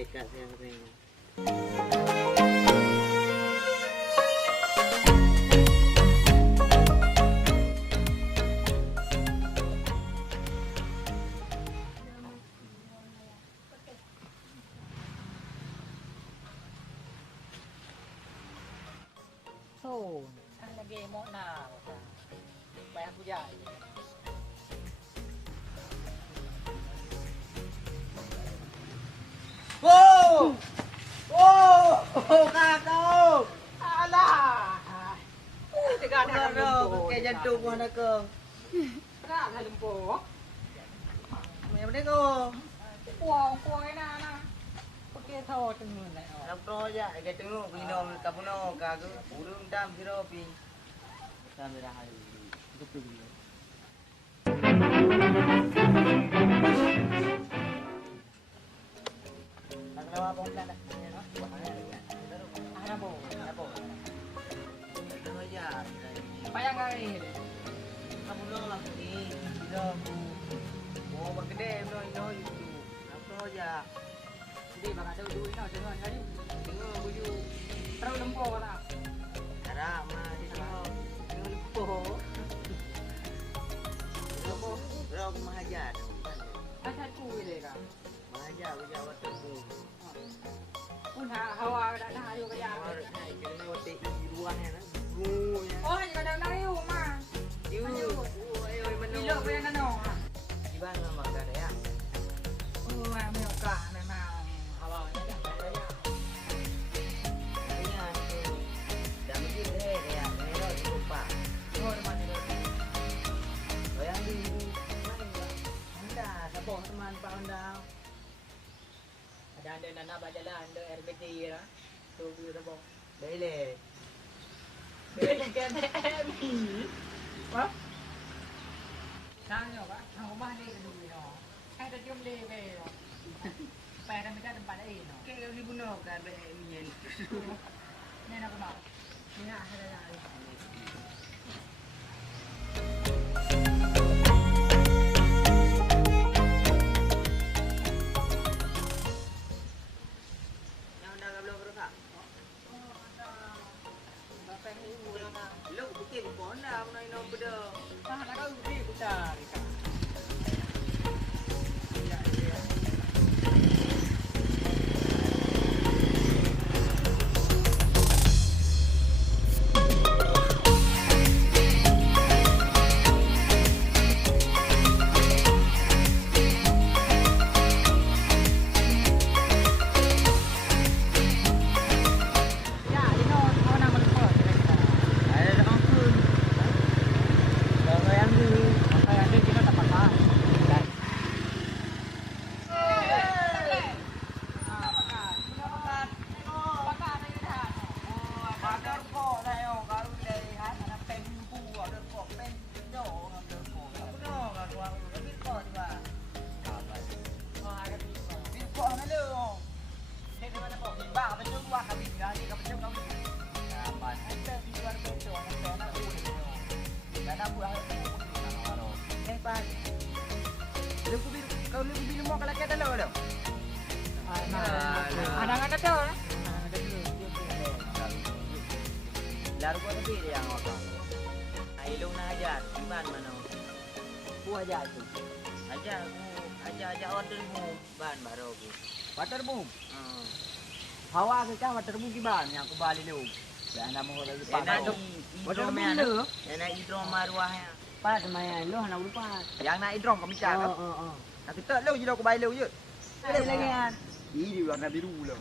mereka sekarang. So, ang lagi mo na bayang kuya. Wow! Wow! Kakak! Alah! Tega na Kau kayak jantung mana kau? Ka na lumpo. Macam mana kau? Puang na na. Pakai thaw tengun na. Lapro aja, agak tengok minum kapuno kagu, urung dam siro pi. Sampai dah hari. Betul dia. Kalau apa pun dah. Ana bo. Apa? Itu aja. Payang ngai. Kapuno lah ni, siro. Mau bergede, no itu. Lapro aja. Jadi baka daw duwi na tengun kali. Tengok buju. Terus lumpo na. Cara mah di tengok. Tengok lupo. Lupo. Rok mahajar. Asal ku ile ka. Mahajar buja waktu tu. Pun hawa dah na ayo kaya. Harus naik kena waktu i ruangnya na. Ruangnya. Oh, kadang na ayo ma. Iu. Ayo mana. Ilo ko yan ano. Di mana makan ya? Oh, may ka memang hawa na dah kaya. Kayaknya tu. Dah mungkin deh ya. Nero lupa. Oh, naman nila. Oh yang di mana? Anda, siapa teman Pak Anda? Ada na nabadala ando RBT ra. So biro bo. Bele. Bele kan MI. Hả? Sao nhở bác? Không ba đi cái đùi nó. Hay là chung đi về rồi. Bè ra mới ra tempat đấy nó. Kayak di bunuh kan BM-nya ni. Nên nó có bảo. Ini hay là Yang dah belum berusaha. Lu bikin pona menai no beda. Ah, nó có gì cũng chờ đi cả. Ya, ini mau nama lupa kira-kira. Ada dah angkun. Kalau yang di Kayak dia kita dapat apa? Kau lebih biru mau kalau kita lalu. Anak-anak tu. Lalu kau lebih yang apa? Ilung nak ajar, di mana? Bu ajar tu. Ajar order mu ban baru aku. Water boom. Hawa ke kan water boom ki ban yang aku balik lu. Dan nama orang lupa. Enak tu. Water Idrom boom mana? lu. Enak idrom maruahnya. Pas main lu hana lupa. Yang nak idrom kau bincang kan? Tapi tak lu je aku balik lu je. Ada lagi kan. Ini warna biru lah.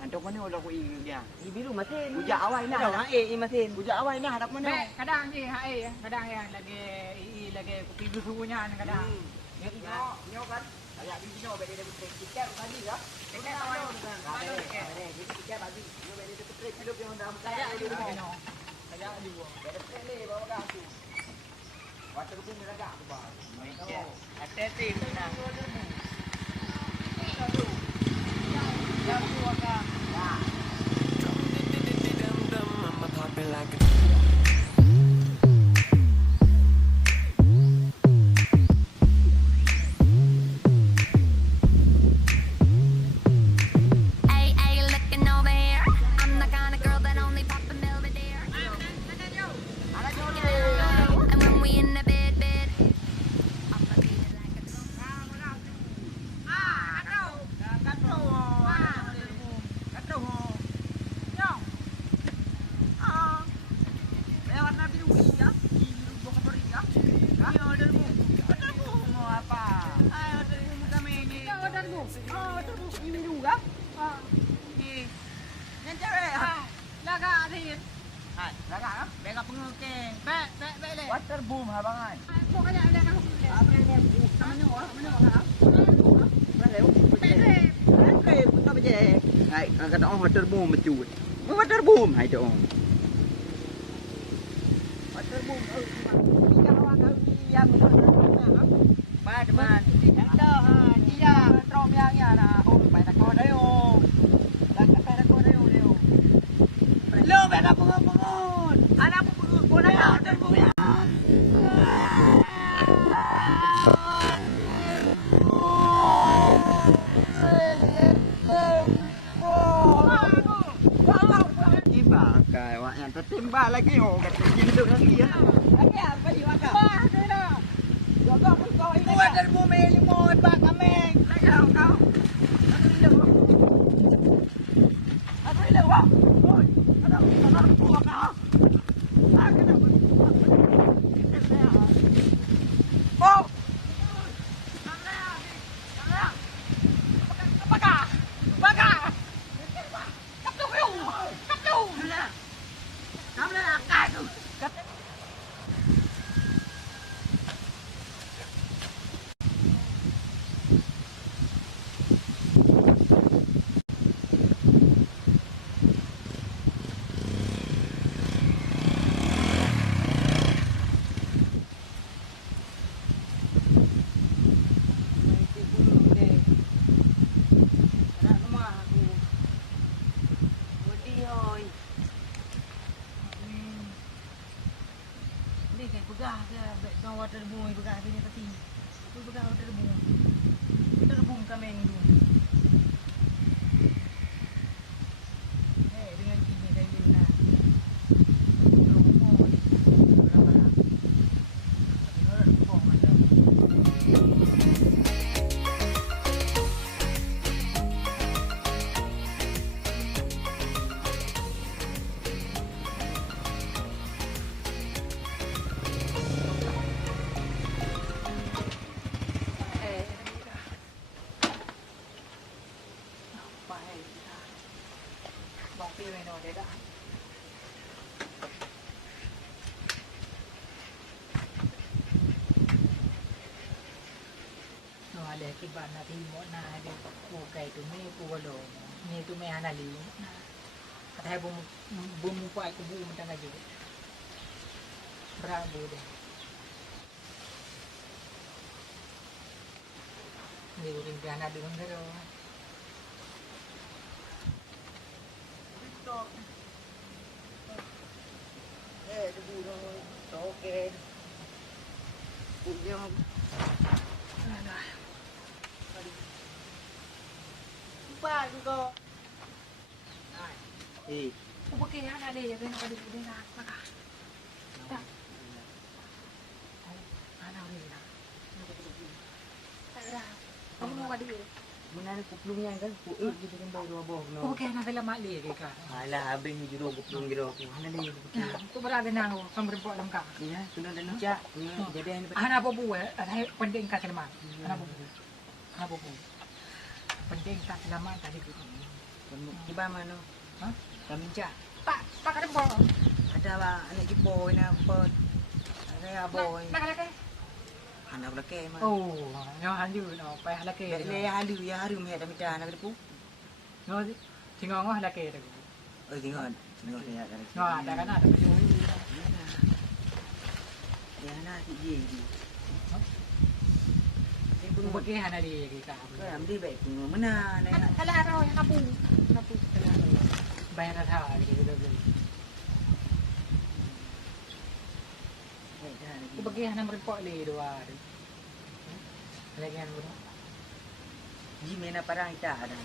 Antok mana orang aku ini dia. Di biru masin. Bujak awal ni. Ada i masin. Bujak awal ni hadap mana? Mek, kadang ni hai, kadang yang lagi kopi susunya kadang. Nyo kan. Ayah biji nyo beli dia putrek tiket tadi ya. Tiket awal bukan. Ada ni tiket bagi. Nyo beli dia putrek hidup yang dalam Saya kaya di di rumah. rumah. Saya di rumah. Beli putrek ni bawa dah tu. Water boom ni lagak tu bah. Hati-hati tenang. Yang tua kan. I'm a poppin' like a Ini juga. Ah, Ni. Yang cewek. laga thì Hai, lagak ah. Bega pengokeng. bé lên. Water boom habangan. Cô cái nhà đây nó không lên. Okay, punta ba je? Hai, kata orang water boom mecut. Water boom hai tu orang. Water boom yang awak yang ba teman. Yang dah dia trom yang ya na. Oh, pai tak kau dah yo. Tak tak kau dah yo leo. Lo bega pengon. Anak pengon. Kau dah water boom ya. Bakal wak yang tertembak lagi kata dia duduk lagi ya. Lagi apa di wakak? Ba đây là. Gagak pun kau ini. Buat dari bumi limau bak kami. Lagi kau. Aku ini wak. Oi, ada buat kau. Aku nak. Oh. Đi cái bugah ke kau water boom bugah sini tadi. Tu bugah water boom. Water boom kami yang dulu. Dengan ini saya guna. Rumah di berapa? Tapi orang rumah macam. Bong pi mày nói đấy đã. Nó để cái bạn là thì mỗi ngày để cô cày tụi mày cô đồ như tụi mày ăn là liu. Cái thay bung bung quay của bung mình đang gì. Bravo deh. Nhiều tình cảm là đứng thế rồi. Debu rồi. Ok. Bụi không? Ba con. Gì? Không có kia là để bên nó đi đây là các cả. Nào đi nào. Tại ra không mua đi. Mana ada kuplung yang kan kuut gitu kan baru abah no. Oke, nanti lama lagi kak. Alah habis ni juru kuplung gitu. Mana lagi kuplung? Itu berada nang sambil buat lengkap. Ya, sudah ada nicak. Jadi ini Anak apa buat? Anak penting kat selamat. Anak apa buat? Anak apa buat? Penting kat selamat tadi tu. Kiba mana? Hah? Kami cak. Pak ada boy. Ada lah anak kiboy na bird. Ada boy. Nak lagi? Anak lelaki mah. Oh, nyo hanju no, pai lagi. Le halu ya harum he kami cak anak tu. No, tinggal ngah lagi tu. Tengok. Tengok saya ada. No, ada kan ada tu. Ya nak je. Ibu pergi hana di kak. Kau ambil baik mana? Kalau ada yang napu. Bayar dah gitu tu. Aku bagi hana merepot le dua. Lagi yang mana? Ji mana parang cak ada.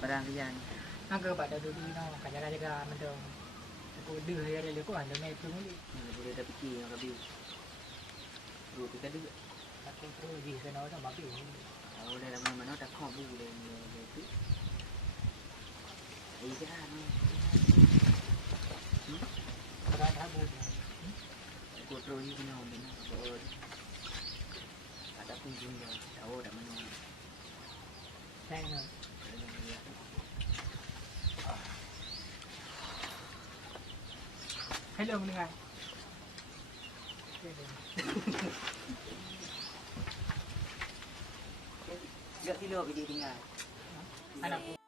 Parang kian. Angka pada dulu ni no, kajaga mendong. Aku dulu ya le ko anda mai tu ni. Boleh dah fikir yang lebih. Dulu kita dulu. Aku terus lagi sana sama pi. Kalau dah mana dah kau boleh tu. Iya ni. Berada bu. Aku terus ni kena ambil nak. Ada kunjung dah. Tahu dah mana. Saya no. Hello mendengar. Gak silo kerja tinggal. Anakku.